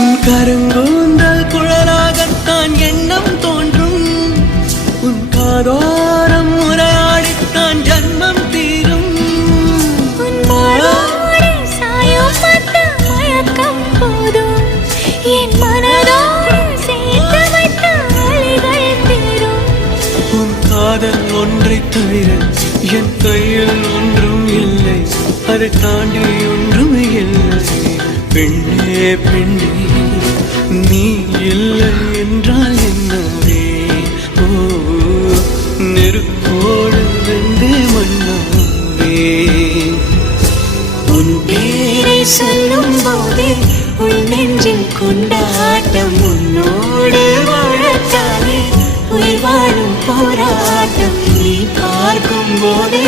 உன் கருங்கூந்தல் குழலாகத்தான் எண்ணம் தோன்றும். உன் காதோரம் உரையாடித்தான் ஜன்மம் தீரும். உன் மாறோடு சாயம் பார்த்த மயக்கம் போதும். என் மனதோடு சேர்த்து வைத்த வழிகள் தீரும். உன் காதல் ஒன்றை தவிர என் கையில் ஒன்றும் இல்லை. அதை தாண்டி ஒன்றும் இல்லை. பெண்ணே பெண்ணே நீ இல்லை என்றால் என்னவே? ஓ நெருப்போடு வெந்தே மண்ணாவே. உன் பேரை சொல்லும் போதே உன் நெஞ்சில் கொண்டாட்டம். உன்னோடு வாழத்தானே உயிர் வாழும் போராட்டம். நீ பார்க்கும் போதே